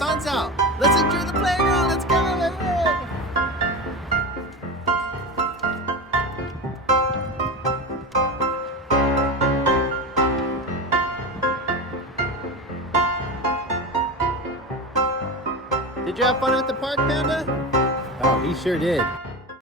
sun's out. Let's enjoy the playground. Let's go. Did you have fun at the park, Panda? Oh, he sure did.